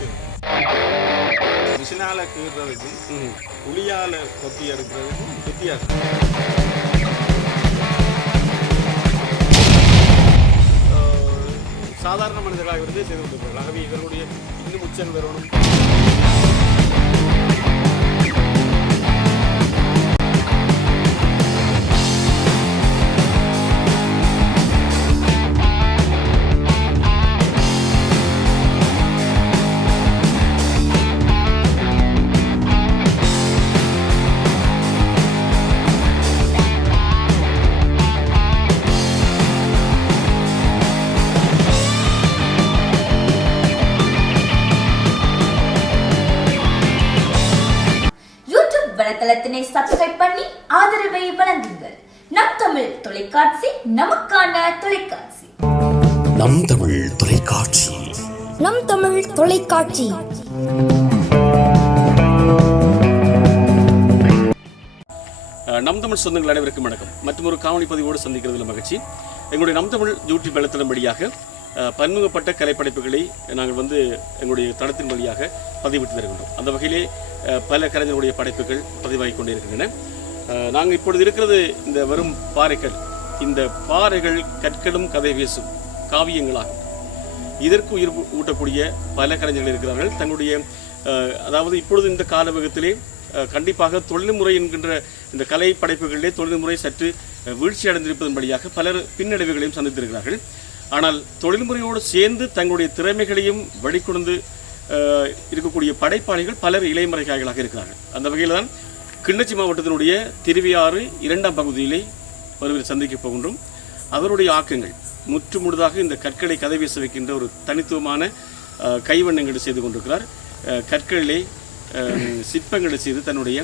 செய்யணும் மிஷினால கீறுறதுக்கும் ம் உளியால கொத்தி எடுக்கிறதுக்கும் வித்தியாசம். சாதாரண மனிதர்களாக இருந்து செய்து கொண்டிருக்கிறார்கள். ஆகவே இவர்களுடைய இன்னும் உச்சல் வரணும் தொலைக்காட்சி நமக்கான தொலைக்காட்சி. நம் தமிழ் தொலைக்காட்சி. நம் தமிழ் தொலைக்காட்சி. நம் தமிழ் சொந்தங்கள் அனைவருக்கும் வணக்கம். மற்றும் ஒரு காணொலி பதிவோடு சந்திக்கிறதுல மகிழ்ச்சி. எங்களுடைய நம் தமிழ் யூடியூப் வலைத்தளம் வழியாக பன்முகப்பட்ட கலைப்படைப்புகளை நாங்கள் வந்து எங்களுடைய தளத்தின் வழியாக பதிவிட்டு வருகின்றோம் அந்த வகையிலே பல கலைஞர்களுடைய படைப்புகள் பதிவாகி கொண்டிருக்கின்றன. நாங்கள் இப்பொழுது இருக்கிறது இந்த வெறும் பாறைகள் இந்த பாறைகள் கற்களும் கதை பேசும் காவியங்களாகும். இதற்கு உயிர் ஊட்டக்கூடிய பல கலைஞர்கள் இருக்கிறார்கள். தங்களுடைய அதாவது இப்பொழுது இந்த காலவகத்திலே கண்டிப்பாக தொழில்முறை என்கின்ற இந்த கலை படைப்புகளிலே தொழில்முறை சற்று வீழ்ச்சி அடைந்திருப்பதன் வழியாக பலர் பின்னடைவுகளையும் சந்தித்திருக்கிறார்கள். ஆனால் தொழில்முறையோடு சேர்ந்து தங்களுடைய திறமைகளையும் வெளிக்கொண்டு இருக்கக்கூடிய படைப்பாளிகள் பலர் இளைமறைகாய்களாக இருக்கிறார்கள். அந்த வகையில் தான் கிண்ணச்சி மாவட்டத்தினுடைய திருவியாறு இரண்டாம் பகுதியிலே ஒருவர் சந்திக்கப் போகின்றோம். அவருடைய ஆக்கங்கள் முற்று முழுதாக இந்த கற்களை கதை வீச வைக்கின்ற ஒரு தனித்துவமான கைவண்ணங்களை செய்து கொண்டிருக்கிறார். கற்களிலே சிற்பங்களை செய்து தன்னுடைய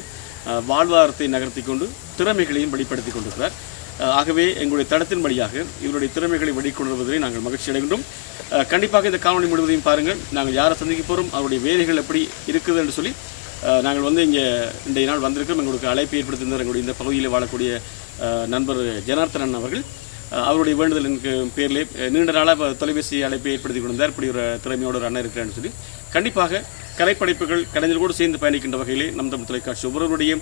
வாழ்வாரத்தை வாழ்வாதாரத்தை நகர்த்தி கொண்டு திறமைகளையும் வெளிப்படுத்தி கொண்டிருக்கிறார். ஆகவே எங்களுடைய தடத்தின் வழியாக இவருடைய திறமைகளை வெளிக்கொண்டுவதிலே நாங்கள் மகிழ்ச்சி அடைகின்றோம். கண்டிப்பாக இந்த காணொலி முழுவதையும் பாருங்கள். நாங்கள் யாரை சந்திக்க போகிறோம் அவருடைய வேலைகள் எப்படி இருக்குது என்று சொல்லி நாங்கள் வந்து இங்கே இன்றைய நாள் வந்திருக்கிறோம். எங்களுக்கு அழைப்பு ஏற்படுத்தியிருந்தார். எங்களுடைய இந்த பகுதியில் வாழக்கூடிய நண்பர் ஜனார்த்தனன் அவர்கள். அவருடைய வேண்டுதலுக்கு பேரிலே நீண்ட நாளாக தொலைபேசி அழைப்பை ஏற்படுத்தி கொண்டிருந்தார். இப்படி ஒரு திறமையோட ஒரு அண்ணன் இருக்கிறான்னு சொல்லி. கண்டிப்பாக கலைப்படைப்புகள் கலைஞர்களோடு சேர்ந்து பயணிக்கின்ற வகையிலே நம் தமிழ் தொலைக்காட்சி ஒவ்வொருவருடைய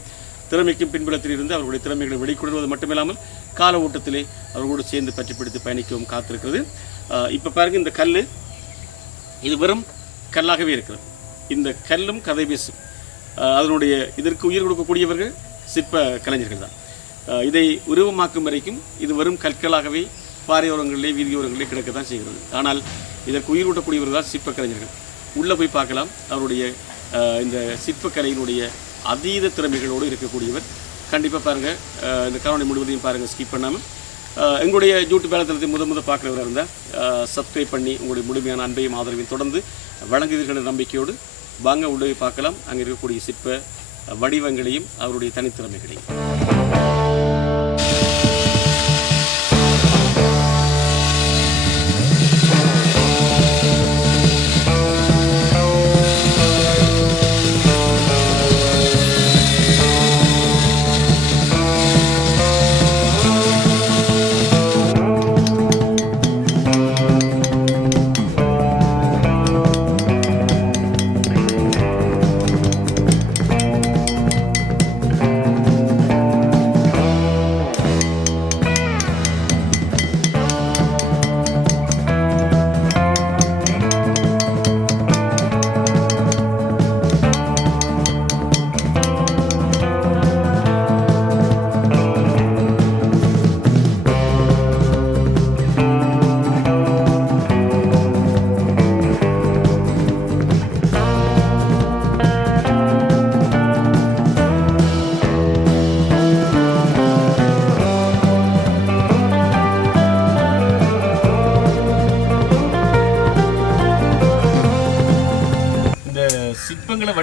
திறமைக்கும் பின்புலத்தில் இருந்து அவர்களுடைய திறமைகளை வெளிக்கொள்வது மட்டுமில்லாமல் கால ஓட்டத்திலே அவர்களோடு சேர்ந்து பற்றி பிடித்து பயணிக்கவும் காத்திருக்கிறது. இப்போ பாருங்க இந்த கல் இது வெறும் கல்லாகவே இருக்கிறது. இந்த கல்லும் கதை பேசும். அதனுடைய இதற்கு உயிர் கொடுக்கக்கூடியவர்கள் சிற்ப கலைஞர்கள் தான். இதை உருவமாக்கும் வரைக்கும் இது வரும் கற்களாகவே பாறையோரங்களிலே வீதியோரங்களிலே கிடக்க தான் செய்கிறது. ஆனால் இதற்கு உயிரூட்டக்கூடியவர்கள் தான் சிற்பக்கலைஞர்கள். உள்ளே போய் பார்க்கலாம். அவருடைய இந்த சிற்பக்கலையினுடைய அதீத திறமைகளோடு இருக்கக்கூடியவர். கண்டிப்பாக பாருங்கள் இந்த காணொலி முழுவதையும் பாருங்கள் ஸ்கிப் பண்ணாமல் எங்களுடைய யூடியூப் வேலைத்தளத்தை முத முத பார்க்குறவராக இருந்தால் சப்ஸ்கிரைப் பண்ணி உங்களுடைய முழுமையான அன்பையும் ஆதரவையும் தொடர்ந்து வழங்குவீர்கள் நம்பிக்கையோடு வாங்க உள்ளே போய் பார்க்கலாம். அங்கே இருக்கக்கூடிய சிற்ப வடிவங்களையும் அவருடைய தனித்திறமைகளையும்.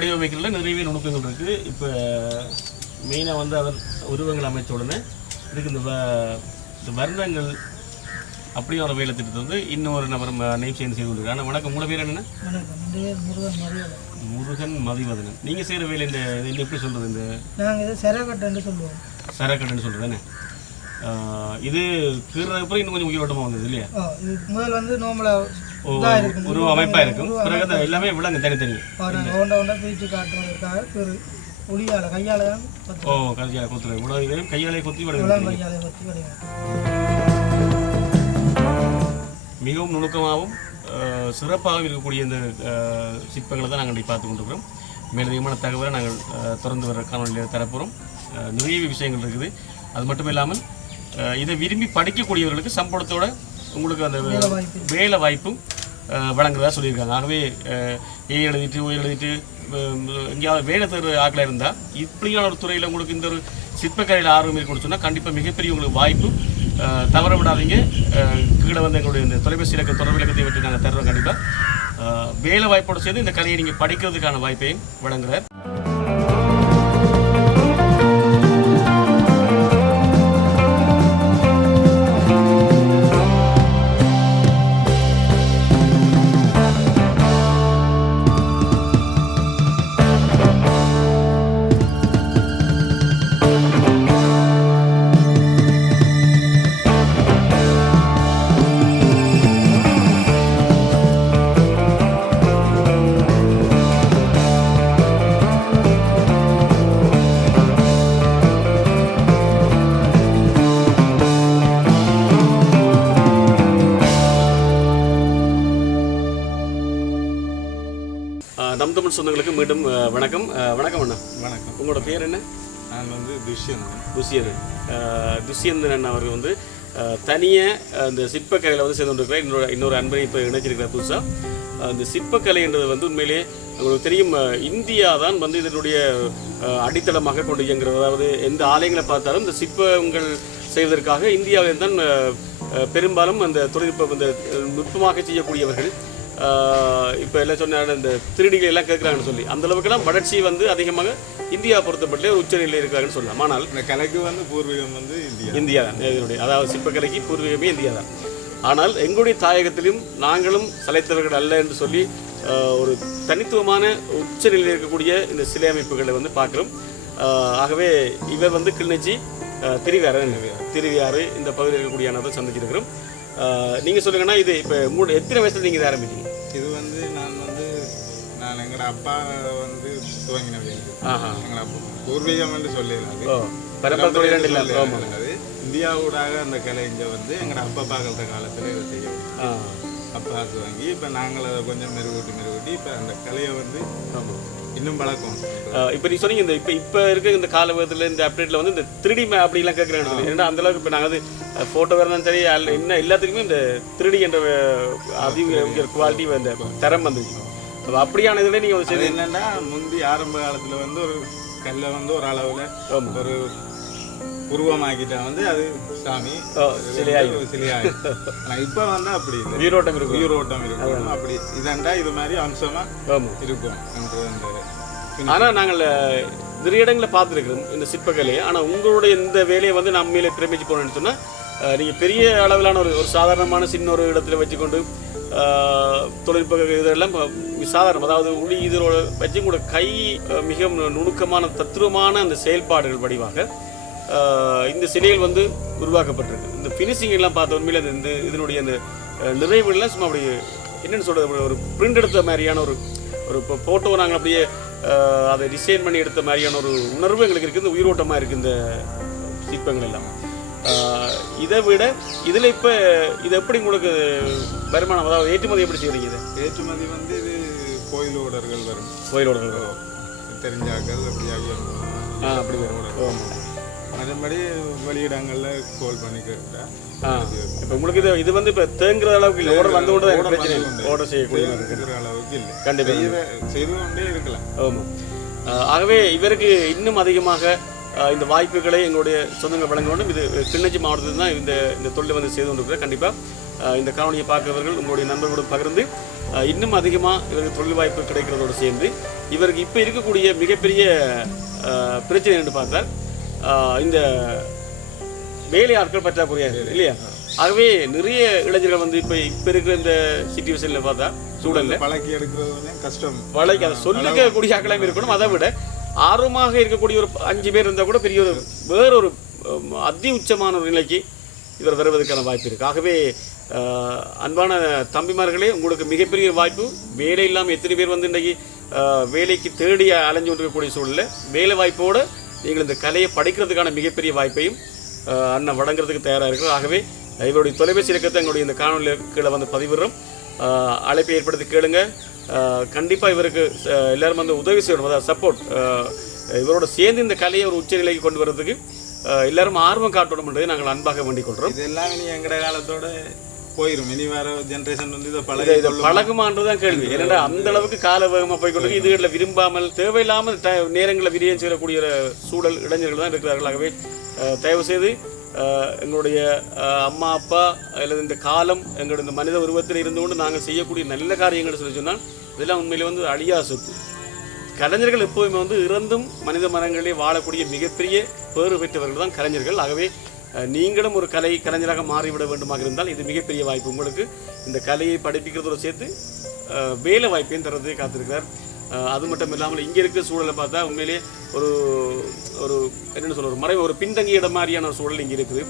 வடிவமைக்கிறதுல நிறையவே நுணுக்கங்கள் இருக்குது இப்போ மெயினாக வந்து அவர் உருவங்கள் அமைச்ச உடனே இதுக்கு இந்த இந்த வருடங்கள் அப்படியே ஒரு வேலை திட்டத்தை வந்து இன்னொரு நபர் நேம் சேர்ந்து செய்து கொண்டிருக்காங்க ஆனால் வணக்கம். உங்களோட பேர் என்ன முருகன் மதிவதனன். நீங்கள் செய்கிற வேலை இந்த இது எப்படி சொல்கிறது இந்த? நாங்கள் இது செரகட்டன்னு சொல்லுவோம். சரக்கட்டுன்னு சொல்கிறேன்னு இது கீறதுக்கு அப்புறம் இன்னும் கொஞ்சம் உயிரோட்டமாக வந்தது இல்லையா? முதல் வந்து நோம்பலாக ஒரு அமைப்பாக இருக்கும். பிறகு எல்லாமே விலங்கு தனித்தனி ஒன்றை ஒன்றை பிரித்து காட்டுவதற்காக பெரு ஒளியால் கையால் தான் பத்து ஓ கையால் குத்துறது இதையும் கையாலே குத்தி விடுங்க கையால் மிகவும் நுணுக்கமாகவும் சிறப்பாகவும் இருக்கக்கூடிய இந்த சிற்பங்களை தான் நாங்கள் இன்றைக்கு பார்த்து கொண்டிருக்கிறோம். மேலதிகமான தகவலை நாங்கள் தொடர்ந்து வர காணொலியில் தரப்போகிறோம் நிறைய விஷயங்கள் இருக்குது. அது மட்டும் இல்லாமல் இதை விரும்பி படிக்கக்கூடியவர்களுக்கு சம்பளத்தோட உங்களுக்கு அந்த வேலை வாய்ப்பும் வழங்குறதா சொல்லியிருக்காங்க. ஆகவே ஏ எழுதிட்டு ஓ எழுதிட்டு எங்கேயாவது வேலை தேர்வு ஆக்கலாக இருந்தால் இப்படியான ஒரு துறையில் உங்களுக்கு இந்த ஒரு சிற்பக்கலையில் ஆர்வம் இருக்குன்னு சொன்னால் கண்டிப்பாக மிகப்பெரிய உங்களுக்கு வாய்ப்பு. தவற விடாதீங்க. கீழே வந்து எங்களுடைய இந்த தொலைபேசி இலக்க தொடர்பு இலக்கத்தை வச்சு நாங்கள் தர்றோம் கண்டிப்பாக வேலை வாய்ப்போடு சேர்ந்து இந்த கலையை நீங்கள் படிக்கிறதுக்கான வாய்ப்பையும் வழங்குறார். வணக்கம். வணக்கம் அண்ணா. வணக்கம். உங்களோட பேர் என்ன? நான் வந்து துஷ்யந்தன் துஷ்யந்தன் துஷ்யந்தன் அண்ணா அவர் வந்து தனியாக அந்த சிற்பக்கலையில் வந்து சேர்ந்து கொண்டிருக்கிறார் இன்னொரு இன்னொரு அன்பரை இப்போ இணைச்சிருக்கிறார் புதுசாக அந்த சிற்பக்கலைன்றது வந்து உண்மையிலேயே உங்களுக்கு தெரியும். இந்தியா தான் வந்து இதனுடைய அடித்தளமாக கொண்டு இயங்குகிறது. அதாவது எந்த ஆலயங்களை பார்த்தாலும் இந்த சிற்பங்கள் செய்வதற்காக இந்தியாவில் தான் பெரும்பாலும் அந்த தொழில்நுட்பம் இந்த நுட்பமாக செய்யக்கூடியவர்கள். இப்போ எல்லாம் சொன்ன இந்த திருடிகள் எல்லாம் கேட்குறாங்கன்னு சொல்லி. அந்த அளவுக்குலாம் வளர்ச்சி வந்து அதிகமாக இந்தியா பொறுத்தப்பட்டு ஒரு உச்சநிலையில் இருக்கிறாங்கன்னு சொல்லலாம். ஆனால் இந்த கலைக்கு வந்து பூர்வீகம் வந்து இந்தியா. இந்தியா தான். இதனுடைய அதாவது சிற்பக்கலைக்கு பூர்வீகமே இந்தியா தான். ஆனால் எங்களுடைய தாயகத்திலும் நாங்களும் சலைத்தவர்கள் அல்ல என்று சொல்லி ஒரு தனித்துவமான உச்சநிலையில் இருக்கக்கூடிய இந்த சிலை அமைப்புகளை வந்து பார்க்குறோம். ஆகவே இவர் வந்து கிளிநொச்சி திருவியாறு திருவியாறு இந்த பகுதியில் இருக்கக்கூடியதை சந்திச்சிருக்கிறோம். நீங்கள் சொல்லுங்கன்னா இது இப்போ உங்களோட எத்தனை வயசுல நீங்கள் இதை ஆரம்பிச்சீங்க? இது வந்து நான் வந்து நான் எங்களோட அப்பா வந்து துவங்கின எங்களோட அப்பா பூர்வீகம் என்று ஆமாம். இந்தியாவோடாக அந்த கலை இங்கே வந்து எங்களோட அப்பா பார்க்கற காலத்தில் இதை செய்யும் அப்பாவுக்கு வாங்கி இப்போ நாங்கள் அதை கொஞ்சம் மெருகூட்டி மெருகூட்டி இப்போ அந்த கலையை வந்து இன்னும் பழக்கம் இப்போ நீ சொன்னீங்க இந்த இப்போ இப்போ இருக்க இந்த காலகட்டத்தில் இந்த அப்டேட்டில் வந்து இந்த திருடி மே அப்படிலாம் கேட்குறேன் ஏன்னா அந்த அளவுக்கு இப்போ நாங்கள் வந்து ஃபோட்டோ இருந்தாலும் சரி அல்ல என்ன எல்லாத்துக்குமே இந்த திருடி என்ற அதி குவாலிட்டி இந்த தரம் வந்துச்சு. அப்போ அப்படியான இதில் நீங்கள் என்னன்னா முந்தி ஆரம்ப காலத்துல வந்து ஒரு கல்லை வந்து ஒரு அளவுல ஒரு உருவமாக்கிட்டா வந்து அது சாமி. சிலையாகி. சிலையாகி. ஆனா இப்ப வந்து அப்படி இல்லை. உயிரோட்டம் இருக்கும் உயிரோட்டம் இருக்கும் அப்படி இதண்டா இது மாதிரி அம்சமா ஆமாம் இருக்கும் ஆனால் நாங்கள் நிறைய இடங்களில் பார்த்துருக்கிறோம் இந்த சிற்பக்கலையை. ஆனால் உங்களுடைய இந்த வேலையை வந்து நம்ம மேலே பிரமிச்சு போனோம்னு சொன்னால் நீங்கள் பெரிய அளவிலான ஒரு ஒரு சாதாரணமான சின்ன ஒரு இடத்துல வச்சுக்கொண்டு தொழில்நுட்ப இதெல்லாம் சாதாரணம். அதாவது உளி இதோட வச்சு கூட கை மிக நுணுக்கமான தத்துவமான அந்த செயல்பாடுகள் வடிவாக இந்த சிலைகள் வந்து உருவாக்கப்பட்டிருக்கு. இந்த ஃபினிஷிங் எல்லாம் பார்த்த உண்மையில் அந்த இந்த இதனுடைய அந்த அஹ், நிறைவுகள்லாம் சும்மா அப்படி என்னன்னு சொல்கிறது ஒரு பிரிண்ட் எடுத்த மாதிரியான ஒரு ஒரு இப்போ ஃபோட்டோ நாங்கள் அப்படியே அதை டிசைன் பண்ணி எடுத்த மாதிரியான ஒரு உணர்வு எங்களுக்கு இருக்குது. இந்த உயிரோட்டமாக இருக்குது இந்த சிற்பங்கள் எல்லாம். இதை விட இதில் இப்போ இது எப்படி உங்களுக்கு வருமானம் அதாவது ஏற்றுமதி எப்படி செய்கிறீங்க இது? ஏற்றுமதி வந்து இது கோயில் ஓடர்கள் வரும். கோயிலோட தெரிஞ்சாக்கள் அப்படி ஆகிய அப்படி வரும் ஆமாம். மற்றபடி வெளியிடங்கள்ல கோல் பண்ணி கேட்டா ஆ இப்போ உங்களுக்கு இது இது வந்து இப்போ தேங்குற அளவுக்கு இல்லை. ஓர்டர் வந்து order பிரச்சனை. ஓர்டர் செய்யக்கூடிய அளவுக்கு இல்லை. கண்டிப்பா. செய்த- கொண்டே இருக்கலாம். ஆமாம் ஆகவே இவருக்கு இன்னும் அதிகமாக இந்த வாய்ப்புகளை எங்களுடைய சொந்தங்கள் வழங்க வேண்டும். இது கிளிநொச்சி மாவட்டத்தில் தான் இந்த இந்த தொழிலை வந்து செய்து கொண்டிருக்கிறேன் கண்டிப்பாக இந்த காணொலியை பார்க்கிறவர்கள் உங்களுடைய நண்பர்களோடு பகிர்ந்து இன்னும் அதிகமாக இவருக்கு தொழில் வாய்ப்பு கிடைக்கிறதோடு சேர்ந்து இவருக்கு இப்போ இருக்கக்கூடிய மிகப்பெரிய பிரச்சனை என்று பார்த்தால் இந்த வேலை ஆட்கள் பற்றாக்குறையாக இருக்குது இல்லையா? ஆகவே நிறைய இளைஞர்கள் வந்து இப்போ இப்போ இருக்கிற இந்த சிச்சுவேஷனில் பார்த்தா சூழலில் பழக்கி எடுக்கிறது கஷ்டம். வளைக்கு அதை சொல்லிக்கக்கூடிய ஆக்கலாமே இருக்கணும். அதை விட ஆர்வமாக இருக்கக்கூடிய ஒரு அஞ்சு பேர் இருந்தால் கூட பெரிய ஒரு வேறொரு அதி உச்சமான ஒரு நிலைக்கு இவர் வருவதற்கான வாய்ப்பு இருக்கு. ஆகவே அன்பான தம்பிமார்களே உங்களுக்கு மிகப்பெரிய வாய்ப்பு. வேலை இல்லாமல் எத்தனை பேர் வந்து இன்றைக்கி வேலைக்கு தேடி அலைஞ்சு கொண்டிருக்கக்கூடிய சூழலில் வேலை வாய்ப்போடு நீங்கள் இந்த கலையை படிக்கிறதுக்கான மிகப்பெரிய வாய்ப்பையும் அண்ணன் வழங்குறதுக்கு தயாராக இருக்கிறோம் ஆகவே இவருடைய தொலைபேசி இலக்கத்தை எங்களுடைய இந்த காணொலி கீழே வந்து பதிவிடுறோம். அழைப்பை ஏற்படுத்தி கேளுங்க. கண்டிப்பாக இவருக்கு எல்லாரும் வந்து உதவி செய்யணும். அதாவது சப்போர்ட் இவரோட சேர்ந்து இந்த கலையை ஒரு உச்சநிலைக்கு கொண்டு வரதுக்கு எல்லாரும் ஆர்வம் காட்டணும் என்பதை நாங்கள் அன்பாக வேண்டிக் கொள்கிறோம் இதெல்லாம் எங்கட காலத்தோட போயிரும். இனி வர ஜென்ரேஷன் வந்து இதை பழகி இதை பழகுமான்றதான் கேள்வி. ஏன்னா அந்த அளவுக்கு கால வேகமாக போய்கொண்டு இதுகளில் விரும்பாமல் தேவையில்லாமல் நேரங்களில் விரியம் செய்யக்கூடிய சூழல் இளைஞர்கள் தான் இருக்கிறார்கள். ஆகவே தயவு செய்து எங்களுடைய அம்மா அப்பா அல்லது இந்த காலம் எங்களுடைய இந்த மனித உருவத்தில் இருந்து கொண்டு நாங்கள் செய்யக்கூடிய நல்ல காரியங்கள் சொல்லி சொன்னால் இதெல்லாம் உண்மையிலே வந்து அழியா சொத்து. கலைஞர்கள் எப்போதுமே வந்து இறந்தும் மனித மரங்களிலே வாழக்கூடிய மிகப்பெரிய பேறு பெற்றவர்கள் தான் கலைஞர்கள். ஆகவே நீங்களும் ஒரு கலை கலைஞராக மாறிவிட வேண்டுமாக இருந்தால் இது மிகப்பெரிய வாய்ப்பு. உங்களுக்கு இந்த கலையை படிப்பிக்கிறதோடு சேர்த்து அஹ், வேலை வாய்ப்பையும் தரது காத்திருக்கிறார். அது மட்டும் இல்லாமல் இங்கே இருக்கிற சூழலை பார்த்தா உண்மையிலேயே ஒரு ஒரு என்னென்னு சொல்ல ஒரு மறை ஒரு பின்தங்கிய இடம் மாதிரியான ஒரு சூழல் இங்கே இருக்குது.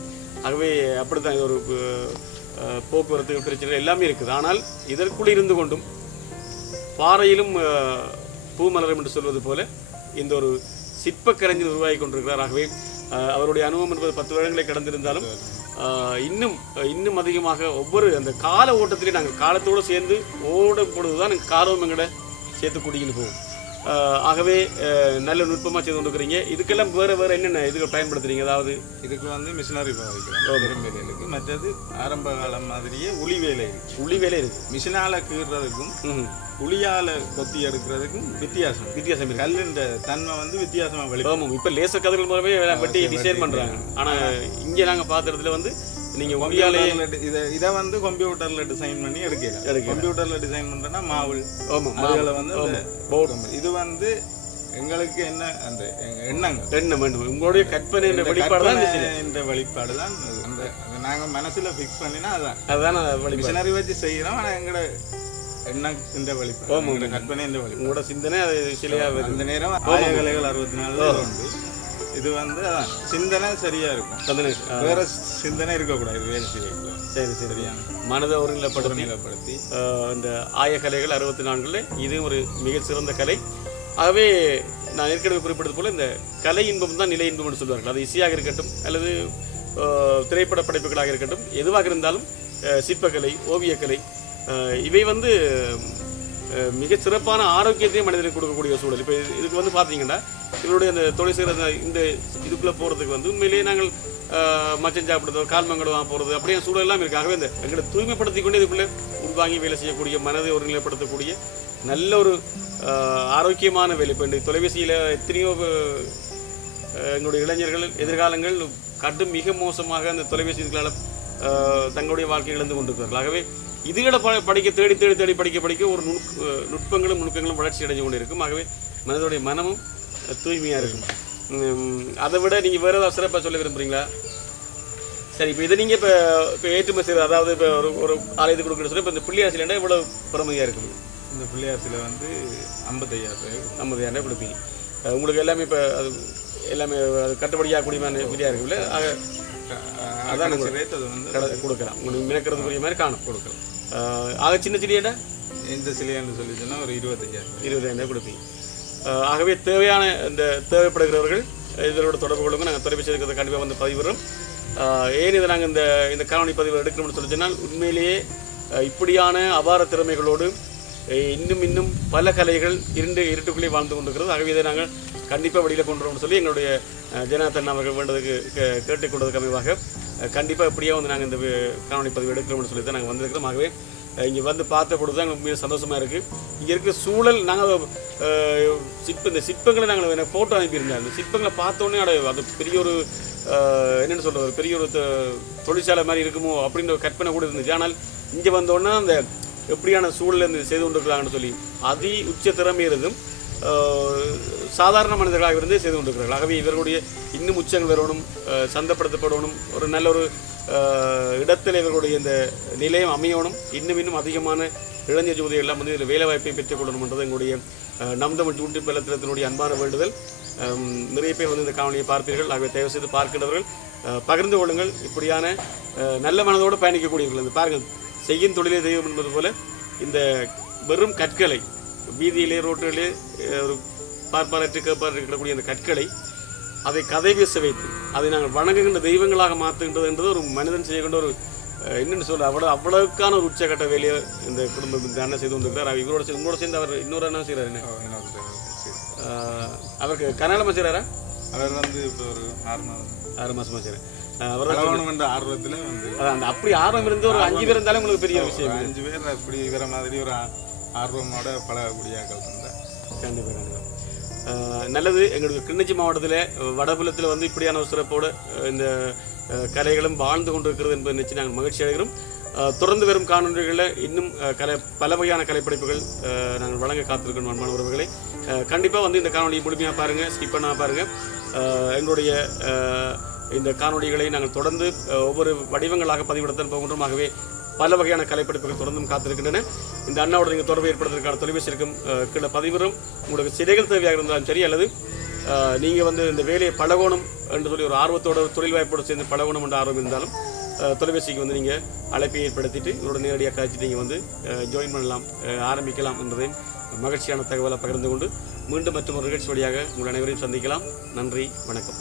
ஆகவே அப்படித்தான் இது ஒரு அஹ், போக்குவரத்து பிரச்சனை எல்லாமே இருக்குது. ஆனால் இதற்குள் இருந்து கொண்டும் பாறையிலும் பூமலரும் என்று சொல்வது போல இந்த ஒரு சிற்பக் கலைஞர் உருவாகி கொண்டிருக்கிறார். ஆகவே அவருடைய அனுபவம் என்பது பத்து வருடங்களை கடந்திருந்தாலும் இன்னும் இன்னும் அதிகமாக ஒவ்வொரு அந்த கால ஓட்டத்திலே நாங்கள் காலத்தோடு சேர்ந்து ஓடும் பொழுது தான் நாங்கள் காலம் எங்களை சேர்த்து கூட்டிக்கிட்டு போவோம். ஆகவே நல்ல நுட்பமாக செய்து கொண்டிருக்கிறீங்க. இதுக்கெல்லாம் வேறு வேறு என்னென்ன இதுகள் பயன்படுத்துறீங்க? அதாவது இதுக்கு வந்து மிஷினரி பெரும்பேலைகளுக்கு மற்றது ஆரம்ப காலம் மாதிரியே உளி வேலை இருக்கு. உளி வேலை இருக்குது மிஷினால கீறுறதுக்கும் ம் உளியால கொத்தி எடுக்கிறதுக்கும் வித்தியாசம். வித்தியாசம் இருக்கு. கல்லின் தன்மை வந்து வித்தியாசமா வெளிப்படும் இப்போ லேசர் கதிர்கள் மூலமே வெட்டி டிசைன் பண்ணுறாங்க ஆனால் இங்கே நாங்கள் பார்த்த இடத்துல வந்து கம்ப்யூட்டர்ல டி- இத இதை வந்து கம்ப்யூட்டர்ல டிசைன் பண்ணி எடுக்கலாம். கம்ப்யூட்டர்ல டிசைன் பண்றேன்னா மாவுள் ஆமாம் அதுகளை வந்து இது வந்து எங்களுக்கு என்ன அந்த எண்ணங்கள். என்ன வேண்டும். உங்களுடைய கற்பனை என்ற வெளிப்பாடு தான் இந்த. என்ற வெளிப்பாடு தான். அந்த நாங்க மனசுல ஃபிக்ஸ் பண்ணினா அதான். அதுதான் மிஷினரி வச்சு செய்யறோம் ஆனா எங்களோட எண்ணம் இந்த வெளிப்பாடு. கற்பனை இந்த வெளிப்பாடு. உங்களோட சிந்தனை அது சிலையாக வருது. அந்த நேரம் ஆயகலைகள் அறுபத்தி நாலு உண்டு இது வந்து சிந்தனை சரியா இருக்கும். சிந்தனை வேற சிந்தனை இருக்கக்கூடாது வேலை செய்யக்கூடாது. சரி சரி. சரியான மனதை ஒருநிலைப்படுத்தி நிலைப்படுத்தி ஆஹ், இந்த ஆயக்கலைகள் அறுபத்தி நான்கில் இது ஒரு மிக சிறந்த கலை. ஆகவே நான் ஏற்கனவே குறிப்பிட்டது போல இந்த கலை இன்பம் தான் நிலை இன்பம் என்று சொல்வார்கள். அது இசையாக இருக்கட்டும் அல்லது திரைப்பட படைப்புகளாக இருக்கட்டும் எதுவாக இருந்தாலும் சிற்பக்கலை ஓவியக்கலை இவை வந்து மிக சிறப்பான ஆரோக்கியத்தையும் மனிதனுக்கு கொடுக்கக்கூடிய சூழல். இப்போ இதுக்கு வந்து பார்த்தீங்கன்னா இவருடைய அந்த தொழில் செய்கிற இந்த இதுக்குள்ளே போகிறதுக்கு வந்து உண்மையிலேயே நாங்கள் மச்சம் சாப்பிடுறதோ கால்மங்கடம் போகிறது அப்படியே சூழல் எல்லாம் இருக்கு. ஆகவே இந்த எங்களை தூய்மைப்படுத்தி கொண்டு இதுக்குள்ளே உள்வாங்கி வேலை செய்யக்கூடிய மனதை ஒருநிலைப்படுத்தக்கூடிய நல்ல ஒரு ஆரோக்கியமான வேலை. இப்போ இந்த தொலைபேசியில் எத்தனையோ எங்களுடைய இளைஞர்கள் எதிர்காலங்கள் கடும் மிக மோசமாக அந்த தொலைபேசி இதுகளால் தங்களுடைய வாழ்க்கை இழந்து கொண்டிருக்கிறார்கள். ஆகவே இதுகளை ப படிக்க தேடி தேடி தேடி படிக்க படிக்க ஒரு நுணுக் நுட்பங்களும் நுணுக்கங்களும் வளர்ச்சி அடைஞ்சு கொண்டு இருக்கும் ஆகவே மனதுடைய மனமும் அஹ், தூய்மையா இருக்கும். அதை விட நீங்க வேற ஏதாவது சிறப்பாக சொல்ல விரும்புறீங்களா? சரி இப்போ இதை நீங்க இப்போ இப்போ ஏற்றுமதி செய்வது அதாவது இப்போ ஒரு ஒரு ஆலயத்துக்கு கொடுக்குறது சொல்லி இப்போ இந்த பிள்ளையார் சிலைண்டா இவ்வளவு பெருமையாக இருக்கும்? இந்த பிள்ளையார் சிலை வந்து ஐம்பத்தையாயிரம் ரூபாய் ஐம்பது யாரே கொடுப்பீங்க. உங்களுக்கு எல்லாமே இப்போ அது எல்லாமே அது கட்டுப்படியாக கூடியமான விதியாக இருக்குல்ல ஆக அதான் ரேட் அது வந்து கடை கொடுக்கலாம் உங்களுக்கு மினக்கிறதுக்குரிய மாதிரி காணும் கொடுக்கலாம் ஆக சின்ன சிறியடா இந்த சிலையான்னு சொல்லி சொன்னா ஒரு இருபத்தையாயிரம் ரூபாய். இருபதாயிரம் கொடுப்பீங்க. ஆகவே தேவையான இந்த தேவைப்படுகிறவர்கள் இதனோட தொடர்பு கொள்ளுங்க. நாங்கள் தொலைபேசி இருக்கிறத கண்டிப்பாக வந்து பதிவிடுறோம் ஏன் இதை நாங்கள் இந்த இந்த காணொலி பதிவு எடுக்கணும்னு சொல்லி சொன்னால் உண்மையிலேயே இப்படியான அபார திறமைகளோடு இன்னும் இன்னும் பல கலைகள் இருண்டு இருட்டுக்குள்ளே வாழ்ந்து கொண்டிருக்கிறது. ஆகவே இதை நாங்கள் கண்டிப்பாக வெளியில் கொண்டு வரோம்னு சொல்லி எங்களுடைய ஜனாதன் அவர்கள் வேண்டதுக்கு கே- கேட்டுக்கொண்டதுக்கு அமைவாக கண்டிப்பாக இப்படியே வந்து நாங்கள் இந்த காணொலி பதிவு எடுக்கிறோம்னு சொல்லி தான் நாங்கள் வந்திருக்கிறோம். ஆகவே இங்கே வந்து பார்த்த பொழுது தான் எங்களுக்கு மிக சந்தோஷமாக இருக்குது இங்கே இருக்கிற சூழல் நாங்கள் சிற்ப இந்த சிற்பங்களை நாங்கள் எனக்கு ஃபோட்டோ அனுப்பியிருந்தேன் அந்த சிற்பங்களை பார்த்தோன்னே அட அது பெரிய ஒரு என்னென்னு சொல்கிறது ஒரு பெரிய ஒரு தொ- தொழிற்சாலை மாதிரி இருக்குமோ அப்படின்ற ஒரு கற்பனை கூட இருந்துச்சு. ஆனால் இங்கே வந்தோடனே அந்த எப்படியான சூழலில் இருந்து செய்து கொண்டிருக்கிறாங்கன்னு சொல்லி அதி உச்ச திறமை இருந்தும் சாதாரண மனிதர்களாக இருந்து செய்து கொண்டிருக்கிறார்கள். ஆகவே இவர்களுடைய இன்னும் உச்சங்கள் வரணும் சந்தப்படுத்தப்படணும் ஒரு நல்ல ஒரு இடத்தில் இவர்களுடைய இந்த நிலையம் அமையணும் இன்னும் இன்னும் அதிகமான இளைஞர் யுவதிகள் எல்லாம் வந்து இதில் வேலை வாய்ப்பை பெற்றுக் கொள்ளணும்ன்றது எங்களுடைய அஹ், நம் தமிழ் பலத்தினத்தினுடைய அன்பான வேண்டுதல். நிறைய பேர் வந்து இந்த காணொலியை பார்ப்பீர்கள். ஆகவே தயவு செய்து பார்க்கின்றவர்கள் பகிர்ந்து கொள்ளுங்கள். இப்படியான நல்ல மனதோடு பயணிக்கக்கூடியவர்கள் இந்த பாருங்கள். செய்யும் தொழிலே தெய்வம் என்பது போல இந்த வெறும் கற்களை வீதியிலே ரோட்டிலே ஒரு பார்ப்பாரற்று கேட்பார் இருக்கக்கூடிய அந்த கற்களை அதை கதை பேச வைத்து அதை நாங்கள் வணங்குகின்ற தெய்வங்களாக மாற்றுகின்றது என்பது ஒரு மனிதன் செய்கின்ற ஒரு என்னென்னு சொல்ல அவ்வளோ அவ்வளவுக்கான ஒரு உச்சக்கட்ட வேலையை இந்த குடும்பம் இந்த அண்ணன் செய்து வந்திருக்கிறார். இவரோட உங்களோட சேர்ந்து அவர் இன்னொரு அண்ணன் செய்கிறார் என்ன? அவருக்கு கனகாலமாக செய்கிறாரா அவர் வந்து இப்போ ஒரு ஆறு மாதம். ஆறு அவர் கலவணும் என்ற ஆர்வத்தில் வந்து அந்த அப்படி ஆர்வம் இருந்து ஒரு அஞ்சு பேர் இருந்தாலும் உங்களுக்கு பெரிய விஷயம் அஞ்சு பேர் அப்படி இவர மாதிரி ஒரு ஆர்வமோட பழகக்கூடிய ஆக்கள் இருந்தார் கண்டிப்பாக கண்டிப்பாக நல்லது. எங்களுடைய கிளிநொச்சி மாவட்டத்தில் வடபுலத்தில் வந்து இப்படியான ஒரு சிறப்போடு இந்த கலைகளும் வாழ்ந்து கொண்டிருக்கிறது என்பதை நினைச்சு நாங்கள் மகிழ்ச்சி அடைகிறோம். தொடர்ந்து வரும் காணொலிகளில் இன்னும் கலை பல வகையான கலைப்படைப்புகள் நாங்கள் வழங்க காத்திருக்கணும் அன்பான உறவுகளை. கண்டிப்பாக வந்து இந்த காணொலியை முழுமையாக பாருங்கள் ஸ்கிப் பண்ணாமல் பாருங்கள் எங்களுடைய இந்த காணொளிகளை நாங்கள் தொடர்ந்து ஒவ்வொரு வடிவங்களாக பதிவிடத்தான் போகின்றோம். ஆகவே பல வகையான கலைப்படைப்புகள் தொடர்ந்தும் காத்திருக்கின்றன. இந்த அண்ணாவோட நீங்கள் தொடர்பு ஏற்படுவதற்கான தொலைபேசி இருக்கும் கீழே பதிவிடும் உங்களுக்கு சிலைகள் தேவையாக இருந்தாலும் சரி அல்லது நீங்கள் வந்து இந்த வேலையை பழகணும் என்று சொல்லி ஒரு ஆர்வத்தோட தொழில் வாய்ப்போடு சேர்ந்து பழகணும் என்ற ஆர்வம் இருந்தாலும் தொலைபேசிக்கு வந்து நீங்கள் அழைப்பை ஏற்படுத்திட்டு இதோட நேரடியாக காய்ச்சி நீங்கள் வந்து ஜாயின் பண்ணலாம் ஆரம்பிக்கலாம் என்றதையும் மகிழ்ச்சியான தகவலை பகிர்ந்து கொண்டு மீண்டும் மற்றும் ஒரு நிகழ்ச்சி வழியாக உங்கள் அனைவரையும் சந்திக்கலாம். நன்றி வணக்கம்.